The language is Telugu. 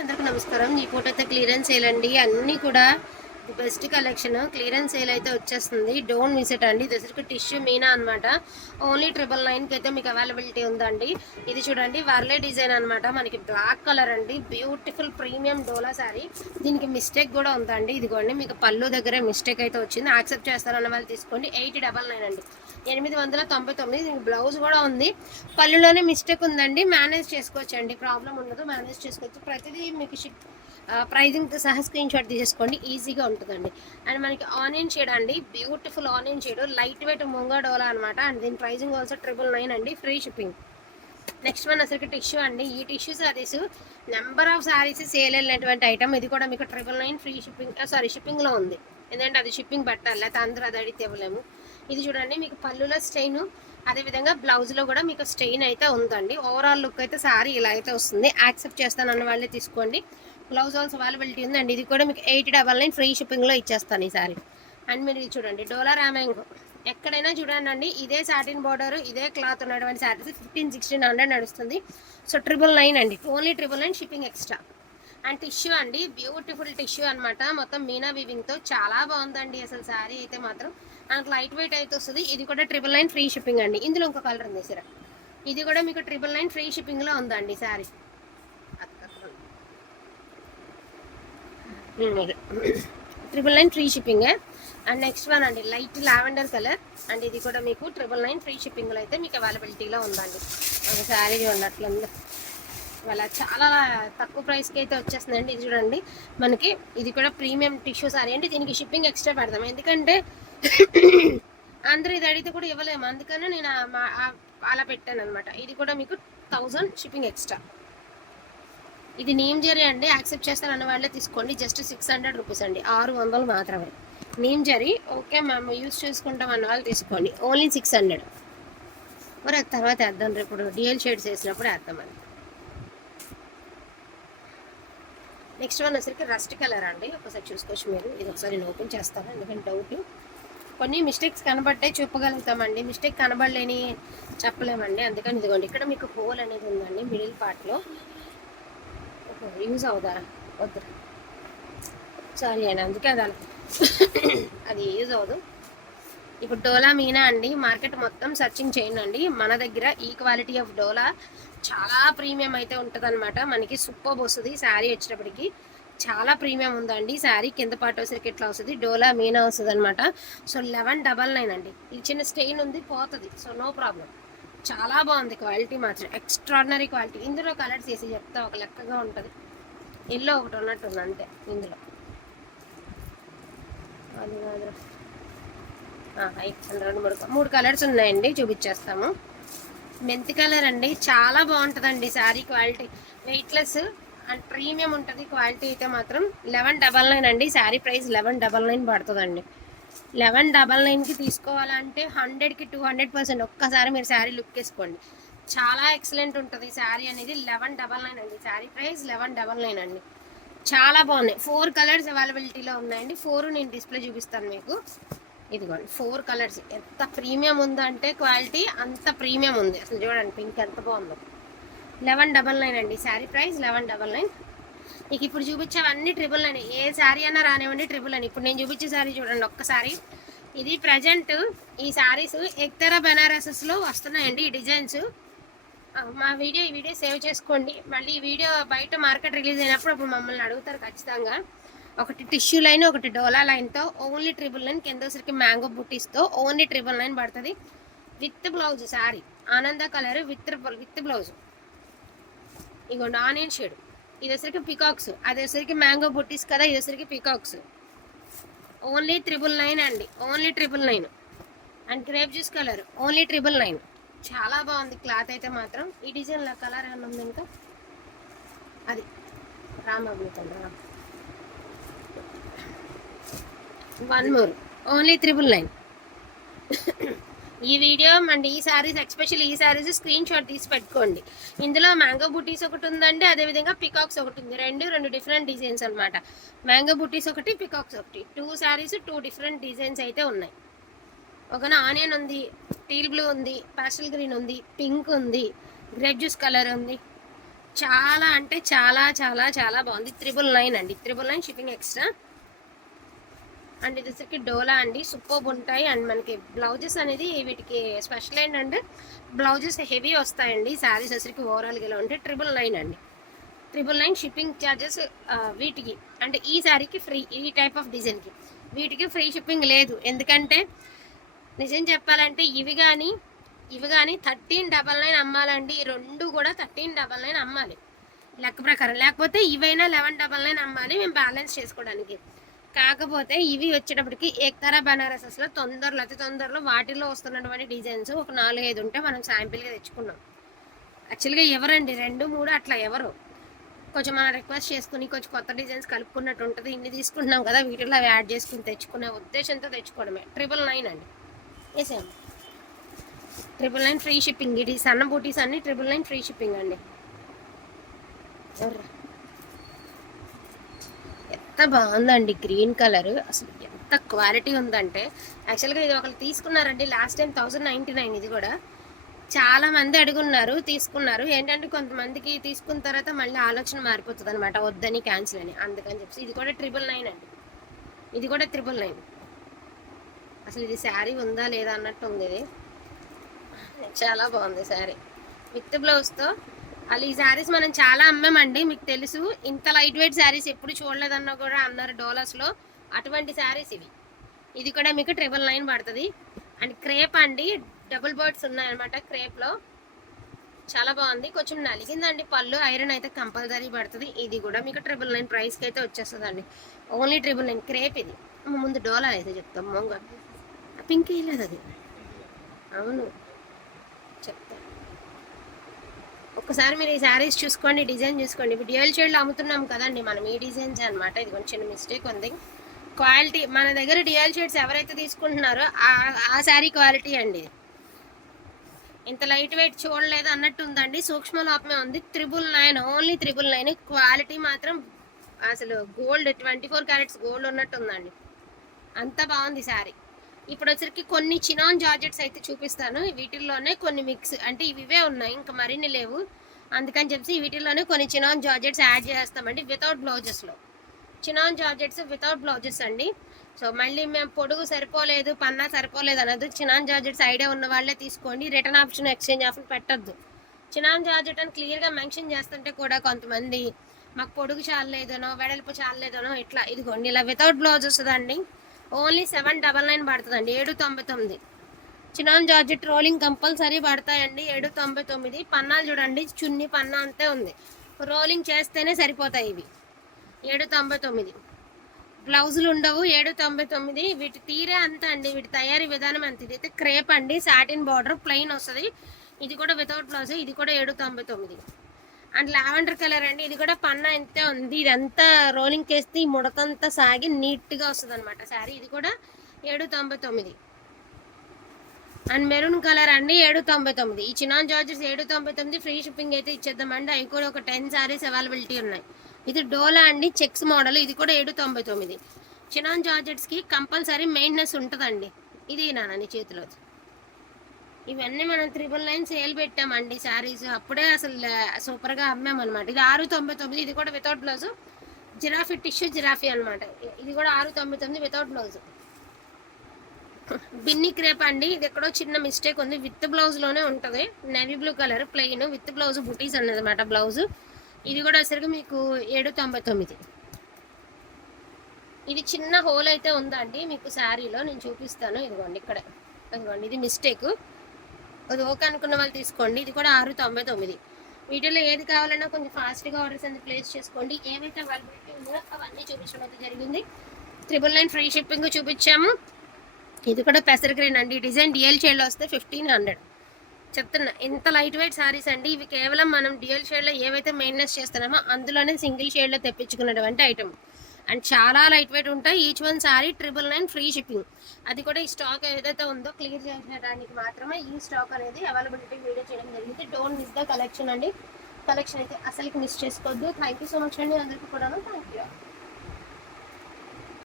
అందరికీ నమస్కారం. ఈ పూట అయితే క్లియరెన్స్ సేల్ అండి. అన్నీ కూడా బెస్ట్ కలెక్షన్ క్లియరెన్స్ సేల్ అయితే వచ్చేస్తుంది. డోంట్ మిస్ ఇట్ అండి. ఇది టిష్యూ మీనా అనమాట. ఓన్లీ 999కి అయితే మీకు అవైలబిలిటీ ఉందండి. ఇది చూడండి వర్లే డిజైన్ అనమాట. మనకి బ్లాక్ కలర్ అండి. బ్యూటిఫుల్ ప్రీమియం డోలా శారీ. దీనికి మిస్టేక్ కూడా ఉందండి. ఇదిగోండి మీకు పళ్ళు దగ్గరే మిస్టేక్ అయితే వచ్చింది. యాక్సెప్ట్ చేస్తారన్న వాళ్ళు తీసుకోండి. 899 అండి. 899. దీనికి బ్లౌజ్ కూడా ఉంది. పళ్ళులోనే మిస్టేక్ ఉందండి. మేనేజ్ చేసుకోవచ్చు అండి. ప్రాబ్లం ఉండదు. మేనేజ్ చేసుకోవచ్చు. ప్రతిదీ మీకు ప్రైజింగ్తో సహా స్క్రీన్ షాట్ తీసేసుకోండి. ఈజీగా ఉంటుందండి. అండ్ మనకి ఆనియన్ షేడ్ అండి. Beautiful onion shade. Light weight ముంగా డోలా అనమాట. అండ్ దీని ప్రైజింగ్ ఆల్సో 999 అండి. Free shipping. నెక్స్ట్ వన్ అసలు టిష్యూ అండి. ఈ tissue saris number of saris sale వెళ్ళినటువంటి ఐటమ్. ఇది కూడా మీకు 999 ఫ్రీ షిప్పింగ్ షిప్పింగ్లో ఉంది. ఎందుకంటే అది షిప్పింగ్ పెట్టాలి, లేకపోతే అందరూ అది అడిగితే ఇవ్వలేము. ఇది చూడండి మీకు పళ్ళులో స్టెయిన్, అదేవిధంగా బ్లౌజ్లో కూడా మీకు స్టెయిన్ అయితే ఉందండి. ఓవరాల్ లుక్ అయితే శారీ ఇలా అయితే వస్తుంది. యాక్సెప్ట్ చేస్తాను అన్న వాళ్ళే తీసుకోండి. బ్లౌజ్ ఆల్సో అవైలబిలిటీ ఉందండి. ఇది కూడా మీకు 899 ఫ్రీ షిప్పింగ్లో ఇచ్చేస్తాను ఈ సారీ. అండ్ మీరు ఇది చూడండి డోలా రామ్యాంగో. ఎక్కడైనా చూడండి అండి ఇదే సాటిన్ బార్డర్, ఇదే క్లాత్ ఉన్నటువంటి శారీస్ 1500-1600 నడుస్తుంది. సో 999 అండి. Only 999 shipping extra. And tissue అండి. బ్యూటిఫుల్ టిష్యూ అనమాట. మొత్తం మీనా వీవింగ్తో చాలా బాగుందండి అసలు శారీ అయితే మాత్రం. మనకు లైట్ వెయిట్ అయితే వస్తుంది. ఇది కూడా 999 ఫ్రీ షిప్పింగ్ అండి. ఇందులో ఇంకో కలర్ ఉంది సరే. ఇది కూడా మీకు 999 ఫ్రీ షిప్పింగ్లో ఉందండి sari. 999 free shipping. And next one అండి లైట్ లావెండర్ కలర్. అండ్ ఇది కూడా మీకు 999 ఫ్రీ షిప్పింగ్లో అయితే మీకు అవైలబిలిటీలో ఉందండి. ఒక శారీ చూడండి అట్లా వాళ్ళ చాలా తక్కువ ప్రైస్కి అయితే వచ్చేస్తుందండి. ఇది చూడండి మనకి ఇది కూడా ప్రీమియం టిష్యూ సారీ అండి. దీనికి షిప్పింగ్ ఎక్స్ట్రా పెడదాం, ఎందుకంటే అందరూ ఇది అడిగితే కూడా ఇవ్వలేము. అందుకని నేను అలా పెట్టాను అనమాట. ఇది కూడా మీకు 1000 షిప్పింగ్ ఎక్స్ట్రా. ఇది నీమ్ జరీ అండి. యాక్సెప్ట్ చేస్తారన్న వాళ్ళే తీసుకోండి. జస్ట్ 600 రూపీస్ అండి. 600 మాత్రమే. నీమ్ జరీ ఓకే మేము యూస్ చేసుకుంటాం అన్న వాళ్ళు తీసుకోండి. ఓన్లీ 600. మరి తర్వాత వేద్దాం, రేపు డిఎల్ షేడ్స్ వేసినప్పుడు వేద్దామని. నెక్స్ట్ వన్ వచ్చరికి రస్ట్ కలర్ అండి. ఒకసారి చూసుకోవచ్చు మీరు. ఇది ఒకసారి నేను ఓపెన్ చేస్తాను, ఎందుకంటే డౌట్ కొన్ని మిస్టేక్స్ కనబట్టే చూపగలుగుతామండి. మిస్టేక్ కనబడలేని చెప్పలేమండి. అందుకని ఇదిగోండి ఇక్కడ మీకు హోల్ అనేది ఉందండి మిడిల్ పార్ట్లో. యూజ్ అవుదా వద్దు, సారీ అండి, అందుకే అది యూజ్ అవ్వదు. ఇప్పుడు డోలా మీనా అండి. మార్కెట్ మొత్తం సర్చింగ్ చేయండి అండి. మన దగ్గర ఈ క్వాలిటీ ఆఫ్ డోలా చాలా ప్రీమియం అయితే ఉంటుంది అనమాట. మనకి సూపర్ వస్తుంది శారీ వచ్చేటప్పటికి. చాలా ప్రీమియం ఉందండి శారీ. కింద పాటు వచ్చేసరికి ఎట్లా వస్తుంది, డోలా మీనా వస్తుంది అనమాట. సో 1199 అండి. ఇది చిన్న స్టెయిన్ ఉంది, పోతుంది. So no problem. చాలా బాగుంది క్వాలిటీ మాత్రం, ఎక్స్ట్రాడినరీ క్వాలిటీ. ఇందులో కలర్స్ వేసి చెప్తా, ఒక లెక్కగా ఉంటుంది. ఎల్లో ఒకటి ఉన్నట్టుంది అంతే ఇందులో. అది కాదు, 3 కలర్స్ ఉన్నాయండి, చూపించేస్తాము. మెంతి కలర్ అండి. చాలా బాగుంటుందండి sari. Quality weightless and premium ఉంటుంది. క్వాలిటీ అయితే మాత్రం 1199 అండి. శారీ ప్రైస్ 1199 పడుతుందండి. 1199కి తీసుకోవాలంటే 100కి 200%. ఒక్కసారి మీరు శారీ లుక్ వేసుకోండి, చాలా ఎక్సలెంట్ ఉంటుంది శారీ అనేది. 1199 అండి. శారీ ప్రైస్ 1199 అండి. చాలా బాగున్నాయి. 4 కలర్స్ అవైలబిలిటీలో ఉన్నాయండి. 4 నేను డిస్ప్లే చూపిస్తాను మీకు. ఇదిగోండి 4 కలర్స్. ఎంత ప్రీమియం ఉందంటే క్వాలిటీ అంత ప్రీమియం ఉంది. అసలు చూడండి పింక్ ఎంత బాగుందో. 1199 అండి. శారీ ప్రైస్ 1199. మీకు ఇప్పుడు చూపించేవన్నీ 999. ఏ శారీ అన్నా రానివ్వండి 999. ఇప్పుడు నేను చూపించే శారీ చూడండి ఒక్కసారి. ఇది ప్రజెంట్ ఈ శారీస్ ఎక్తరా బెనారసెస్లో వస్తున్నాయండి ఈ డిజైన్స్. ఈ వీడియో సేవ్ చేసుకోండి. మళ్ళీ ఈ వీడియో బయట మార్కెట్ రిలీజ్ అయినప్పుడు అప్పుడు మమ్మల్ని అడుగుతారు ఖచ్చితంగా. ఒకటి టిష్యూ లైన్, ఒకటి డోలా లైన్తో ఓన్లీ 999. కింద సరికి మ్యాంగో బుట్టీస్తో ఓన్లీ 999 పడుతుంది. విత్ బ్లౌజ్ శారీ ఆనంద కలర్ విత్ బ్లౌజ్. ఇగోండి ఆనియన్ షేడ్. ఇది వచ్చరికి పికాక్స్, అది వచ్చరికి మ్యాంగో బుట్టీస్ కదా, ఇది వచ్చరికి పికాక్స్. ఓన్లీ 999 అండి. Only 999. And grape juice colour only 999. చాలా బాగుంది క్లాత్ అయితే మాత్రం. ఈ డిజైన్లో కలర్ ఏమన్నా ఉంది ఇంకా, అది రామబ్లూ కలర్. 1 more only 999. ఈ వీడియో అండ్ ఈ శారీస్, ఎస్పెషల్లీ ఈ శారీస్ స్క్రీన్ షాట్ తీసి పెట్టుకోండి. ఇందులో మ్యాంగో బుటీస్ ఒకటి ఉందండి, అదేవిధంగా పికాక్స్ ఒకటి ఉంది. రెండు డిఫరెంట్ డిజైన్స్ అనమాట. మ్యాంగో బుటీస్ ఒకటి, పికాక్స్ ఒకటి. 2 శారీస్ 2 డిఫరెంట్ డిజైన్స్ అయితే ఉన్నాయి. ఒకన ఆనియన్ ఉంది, టీల్ బ్లూ ఉంది, పాస్టల్ గ్రీన్ ఉంది, పింక్ ఉంది, గ్రేప్ జ్యూస్ కలర్ ఉంది. చాలా అంటే చాలా చాలా చాలా బాగుంది. 999 అండి, 999 షిప్పింగ్ ఎక్స్ట్రా. అండ్ ఇది వచ్చరికి డోలా అండి, సూపర్బ్ ఉంటాయి. అండ్ మనకి బ్లౌజెస్ అనేది వీటికి స్పెషల్ ఏంటంటే బ్లౌజెస్ హెవీ వస్తాయండి. శారీస్ వచ్చరికి ఓవరాల్గా ఇలా ఉంటే 999 అండి. 999 షిప్పింగ్ ఛార్జెస్ వీటికి. అంటే ఈ శారీకి ఫ్రీ, ఈ టైప్ ఆఫ్ డిజైన్కి వీటికి ఫ్రీ షిప్పింగ్ లేదు. ఎందుకంటే నిజం చెప్పాలంటే ఇవి కానీ 1399 అమ్మాలండి. ఈ రెండు కూడా 1399 అమ్మాలి లెక్క ప్రకారం. లేకపోతే ఇవైనా 1199 అమ్మాలి మేము బ్యాలెన్స్ చేసుకోవడానికి. కాకపోతే ఇవి వచ్చేటప్పటికి ఏక్తారా బనారసెస్లో అతి తొందరలో వాటిల్లో వస్తున్నటువంటి డిజైన్స్ ఒక 4-5 ఉంటే మనం శాంపిల్గా తెచ్చుకున్నాం. యాక్చువల్గా ఎవరండి 2-3 అట్లా ఎవరు కొంచెం మనం రిక్వెస్ట్ చేసుకుని కొంచెం కొత్త డిజైన్స్ కలుపుకున్నట్టు ఉంటుంది. ఇన్ని తీసుకుంటున్నాం కదా, వీటిలో అవి యాడ్ చేసుకుని తెచ్చుకునే ఉద్దేశంతో తెచ్చుకోవడమే. 999 అండి వేసాం. 999 ఫ్రీ షిప్పింగ్. ఇది సన్న బూటీస్ అన్ని 999 ఫ్రీ షిప్పింగ్ అండి. ఎంత బాగుందండి గ్రీన్ కలర్, అసలు ఎంత క్వాలిటీ ఉందంటే. యాక్చువల్గా ఇది ఒకరు తీసుకున్నారండి లాస్ట్ టైం 1099. ఇది కూడా చాలా మంది అడుగున్నారు, తీసుకున్నారు. ఏంటంటే కొంతమందికి తీసుకున్న తర్వాత మళ్ళీ ఆలోచన మారిపోతుంది అనమాట, వద్దని క్యాన్సిల్ అని. అందుకని చెప్పి ఇది కూడా 999 అండి. ఇది కూడా 999. అసలు ఇది శారీ ఉందా లేదా అన్నట్టు ఉంది. ఇది చాలా బాగుంది శారీ విత్ బ్లౌజ్తో. అలా ఈ శారీస్ మనం చాలా అమ్మామండి, మీకు తెలుసు. ఇంత లైట్ వెయిట్ శారీస్ ఎప్పుడు చూడలేదన్నా కూడా అన్నారు డోలాస్లో. అటువంటి శారీస్ ఇవి. ఇది కూడా మీకు 999 పడుతుంది. అండ్ క్రేప్ అండి, డబుల్ బర్డ్స్ ఉన్నాయన్నమాట క్రేప్లో. చాలా బాగుంది. కొంచెం నలిగిందండి పళ్ళు, ఐరన్ అయితే కంపల్సరీ పడుతుంది. ఇది కూడా మీకు 999 ప్రైస్కి అయితే వచ్చేస్తుందండి. Only 999 crepe. ఇది ముందు డోలా అయితే చెప్తాం. మొంగ పింక్ వేయలేదు అది, అవును చెప్తాను. ఒక్కసారి మీరు ఈ శారీస్ చూసుకోండి, డిజైన్ చూసుకోండి. ఇప్పుడు డ్యూయల్ షేడ్లో అమ్ముతున్నాం కదండి మనం, ఈ డిజైన్స్ అనమాట. ఇది కొంచెం మిస్టేక్ ఉంది. క్వాలిటీ మన దగ్గర డ్యూయల్ షేడ్స్ ఎవరైతే తీసుకుంటున్నారో ఆ శారీ క్వాలిటీ అండి. ఇంత లైట్ వెయిట్ చూడలేదు అన్నట్టు ఉందండి. సూక్ష్మ లోపమే ఉంది. 999, ఓన్లీ 999. క్వాలిటీ మాత్రం అసలు గోల్డ్ 24 క్యారెట్స్ గోల్డ్ ఉన్నట్టు ఉందండి. అంత బాగుంది శారీ. ఇప్పుడు వచ్చరికి కొన్ని చినాన్ జార్జెట్స్ అయితే చూపిస్తాను. వీటిల్లోనే కొన్ని మిక్స్, అంటే ఇవే ఉన్నాయి, ఇంకా మరిన్ని లేవు. అందుకని చెప్పి వీటిల్లోనే కొన్ని చినాన్ జార్జెట్స్ యాడ్ చేస్తామండి వితౌట్ బ్లౌజెస్లో. చినాన్ జార్జెట్స్ వితౌట్ బ్లౌజెస్ అండి. సో మళ్ళీ మేము పొడుగు సరిపోలేదు, పన్నా సరిపోలేదు అనదు. చినాన్ జార్జెట్స్ ఐడియా ఉన్న వాళ్ళే తీసుకోండి. రిటర్న్ ఆప్షన్, ఎక్స్చేంజ్ ఆప్షన్ పెట్టద్దు. చినాన్ జార్జెట్ అని క్లియర్గా మెన్షన్ చేస్తుంటే కూడా కొంతమంది మాకు పొడుగు చాలలేదనో వెడల్పు చాలలేదనో ఇట్లా. ఇదిగోండి ఇలా వితౌట్ బ్లౌజ్ వస్తుందండి. ఓన్లీ 799 పడుతుందండి. 799. చినాన్ జార్జెట్ రోలింగ్ కంపల్సరీ పడతాయండి. 799. పన్నాలు చూడండి, చున్నీ పన్నా అంతే ఉంది. రోలింగ్ చేస్తేనే సరిపోతాయి ఇవి. 799. బ్లౌజులు ఉండవు. 799. వీటి తీరే అంత అండి, వీటి తయారీ విధానం అంత. ఇది అయితే క్రేప్ అండి, సాటిన్ బార్డర్, ప్లెయిన్ వస్తుంది. ఇది కూడా వితౌట్ బ్లౌజ్. ఇది కూడా 799. అండ్ లావెండర్ కలర్ అండి, ఇది కూడా పన్నా ఎంతే ఉంది. ఇదంతా రోలింగ్ కేస్తే ఈ ముడతంతా సాగి నీట్గా వస్తుంది అనమాట శారీ. ఇది కూడా 799. అండ్ మెరూన్ కలర్ అండి 799. ఈ చినాన్ జార్జెస్ 799 ఫ్రీ షిప్పింగ్ అయితే ఇచ్చేద్దామండి. అవి కూడా ఒక 10 శారీస్ అవైలబిలిటీ ఉన్నాయి. ఇది డోలా అండి, చెక్స్ మోడల్. ఇది కూడా 799. చినాన్ జార్జెట్స్కి కంపల్సరీ మెయింటెనెన్స్ ఉంటుందండి. ఇది నాని చేతిలో. ఇవన్నీ మనం 999 సేల్ పెట్టామండి శారీస్. అప్పుడే అసలు సూపర్గా అమ్మామన్నమాట. ఇది 699. ఇది కూడా without blouse, giraffe tissue giraffe అనమాట. ఇది కూడా 699 వితౌట్ బ్లౌజ్. బిన్ని క్రేప్ అండి, ఇది ఎక్కడో చిన్న మిస్టేక్ ఉంది. విత్ బ్లౌజ్లోనే ఉంటుంది. Navy blue colour plain with blouse బుటీస్ అన్నమాట బ్లౌజ్. ఇది కూడా వచ్చరికి మీకు 799. ఇది చిన్న హోల్ అయితే ఉందండి మీకు శారీలో, నేను చూపిస్తాను. ఇదిగోండి ఇక్కడ, ఇదిగోండి ఇది మిస్టేక్. అది ఓకే అనుకున్న వాళ్ళు తీసుకోండి. ఇది కూడా 699. వీటిలో ఏది కావాలన్నా కొంచెం ఫాస్ట్గా ఆర్డర్స్ అనేది ప్లేస్ చేసుకోండి. ఏవైతే అవైలబిలిటీ ఉందో అవన్నీ చూపించడం అయితే జరిగింది. 999 ఫ్రీ షిప్పింగ్ చూపించాము. ఇది కూడా పెసర్ గ్రీన్ అండి. డిజైన్ డిఎల్ షేడ్లో వస్తే 1500. చెప్తున్నా ఎంత లైట్ వెయిట్ శారీస్ అండి ఇవి. కేవలం మనం డిఎల్ షేడ్లో ఏవైతే మెయింటెనెన్స్ చేస్తున్నామో అందులోనే సింగిల్ షేడ్లో తెప్పించుకున్నటువంటి ఐటమ్. అండ్ చాలా లైట్ వెయిట్ ఉంటాయి. Each one sari 999 free shipping. అది కూడా ఈ స్టాక్ ఏదైతే ఉందో క్లియర్ చేయడానికి మాత్రమే ఈ స్టాక్ అనేది అవైలబిలిటీ వీడియో చేయడం జరిగింది. డోంట్ మిస్ ద కలెక్షన్ అండి. కలెక్షన్ అయితే అసలుకి మిస్ చేసుకోవద్దు. థ్యాంక్ యూ సో మచ్ అండి అందరికీ కూడా. Thank you.